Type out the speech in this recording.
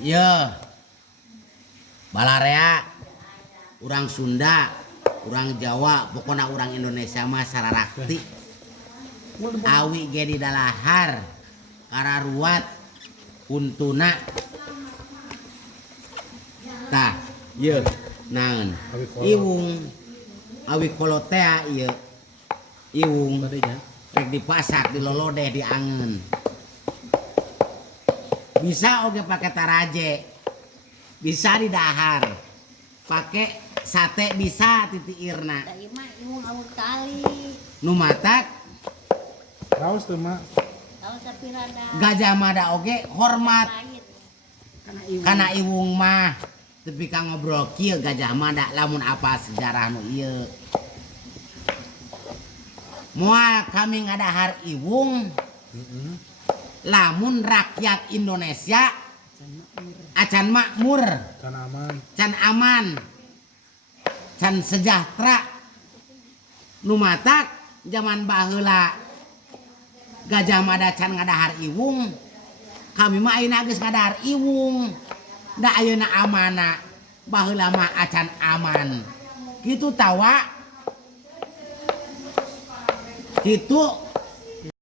Iya. Balarea. Urang Sunda, urang Jawa, pokoknya urang Indonesia mah sararakti. Awi ge di dalahar, kararuat, kuntuna. Tah, ieu naon? Iwung. Awi kolotea ieu. Iwung. Rek dipasak, dilolodeh, diangen. Bisa oge pakai taraje. Bisa di dahar. Pakai sate bisa titiirna. Da ieu mah iwung awur kali. Nu matak Raos tuh mak. Kalau tapi rada Gajah Mada oge hormat pahit. kana iwung mah. Tapi ka ngobrol kieu Gajah Mada lamun apa sejarah nu ieu. Moal kami ngadahar iwung. Lamun rakyat Indonesia acan makmur, Kan aman. can aman, can sejahtera. Nu matak zaman baheula Gajah Mada can ngadahar iwung, kami mah ayeuna geus ngadahar iwung. Da ayeuna amana, baheula mah acan aman. Kitu tawa. Kitu